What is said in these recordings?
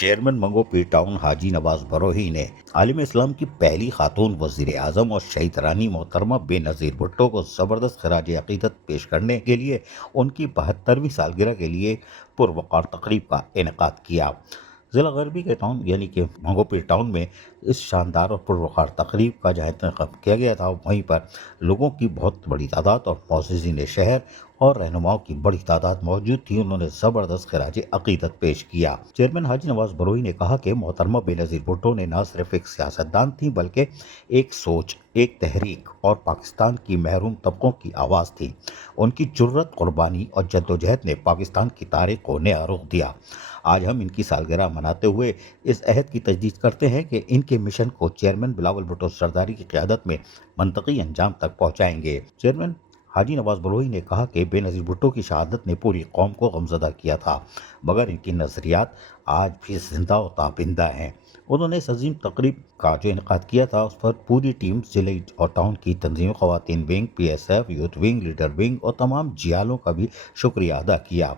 Chairman منگو پیر town حاجی نواز بروہی نے عالم اسلام کی پہلی خاتون وزیر اعظم اور شہید رانی محترمہ بے نظیر بھٹو کو زبردست خراج عقیدت پیش کرنے کے لیے ان کی 72ویں سالگرہ کے لیے پروقار تقریب کا انعقاد کیا۔ ضلع غربی کے ٹاؤن یعنی کہ منگو پیر ٹاؤن میں اس شاندار اور پروقار تقریب کا جہاں انعقاد کیا گیا تھا، وہیں پر لوگوں کی بہت بڑی تعداد اور معززین شہر اور رہنماؤں کی بڑی تعداد موجود تھی۔ انہوں نے زبردست خراج عقیدت پیش کیا۔ چیئرمین حاجی نواز بروہی نے کہا کہ محترمہ بے نظیر بھٹو نے نہ صرف ایک سیاستدان تھیں بلکہ ایک سوچ، ایک تحریک اور پاکستان کی محروم طبقوں کی آواز تھی۔ ان کی جرت، قربانی اور جدوجہد نے پاکستان کی تاریخ کو نیا رخ دیا۔ آج ہم ان کی سالگرہ مناتے ہوئے اس عہد کی تجدید کرتے ہیں کہ ان کے مشن کو چیئرمین بلاول بھٹو سرداری کی قیادت میں منطقی انجام تک پہنچائیں گے۔ چیئرمین حاجی نواز بروہی نے کہا کہ بے نظیر بھٹو کی شہادت نے پوری قوم کو غمزدہ کیا تھا، مگر ان کی نظریات آج بھی زندہ و تابندہ ہیں۔ انہوں نے اس عظیم تقریب کا جو انعقاد کیا تھا اس پر پوری ٹیم، ضلع اور ٹاؤن کی تنظیموں، خواتین wing, P S F, youth wing, leader wing اور تمام جیالوں کا بھی شکریہ ادا کیا۔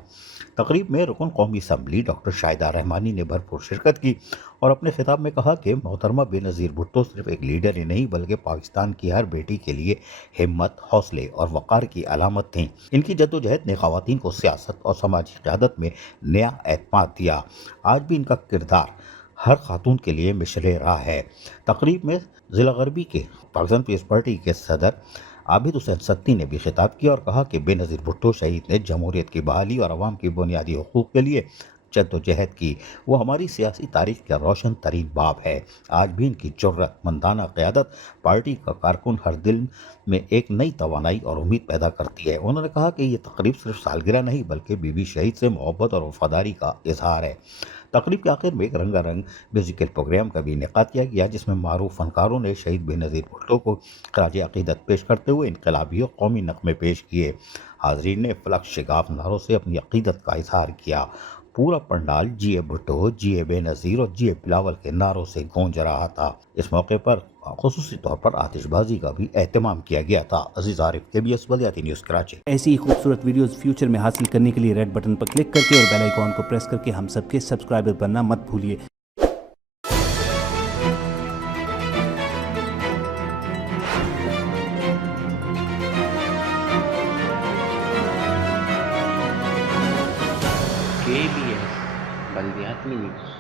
تقریب میں رکن قومی اسمبلی ڈاکٹر شاہدہ رحمانی نے بھرپور شرکت کی اور اپنے خطاب میں کہا کہ محترمہ بے نظیر بھٹو صرف ایک لیڈر ہی نہیں بلکہ پاکستان کی ہر بیٹی کے لیے ہمت، حوصلے اور وقار کی علامت تھیں۔ ان کی جدوجہد نے خواتین کو سیاست اور سماجی قیادت میں نیا اعتماد دیا۔ آج بھی ان کا کردار ہر خاتون کے لیے مشعل راہ ہے۔ تقریب میں ضلع غربی کے پاکستان پیپلز پارٹی کے صدر عابد حسین ستی نے بھی خطاب کیا اور کہا کہ بے نظیر بھٹو شہید نے جمہوریت کی بحالی اور عوام کی بنیادی حقوق کے لیے جدوجہد کی۔ وہ ہماری سیاسی تاریخ کا روشن ترین باب ہے۔ آج بھی ان کی جرت مندانہ قیادت پارٹی کا کارکن ہر دل میں ایک نئی توانائی اور امید پیدا کرتی ہے۔ انہوں نے کہا کہ یہ تقریب صرف سالگرہ نہیں بلکہ بی بی شہید سے محبت اور وفاداری کا اظہار ہے۔ تقریب کے آخر میں ایک رنگا رنگ میوزیکل پروگرام کا بھی انعقاد کیا گیا جس میں معروف فنکاروں نے شہید بے نظیر بھٹو کو خراج عقیدت پیش کرتے ہوئے انقلابی اور قومی نغمے پیش کیے۔ حاضرین نے فلک شگاف نعروں سے اپنی عقیدت کا اظہار کیا۔ پورا پنڈال جیے بھٹو، جیے بے نظیر اور جیے بلاول کے نعروں سے گونج رہا تھا۔ اس موقع پر خصوصی طور پر آتش بازی کا بھی اہتمام کیا گیا تھا۔ عزیز عارف، KBS بلدیاتی نیوز کراچی۔ ایسی ہی خوبصورت ویڈیوز فیوچر میں حاصل کرنے کے لیے ریڈ بٹن پر کلک کر کے اور بیل آئیکن کو پریس کر کے ہم سب کے سبسکرائبر بننا مت بھولیے۔ KBS بلدیاتی نیوز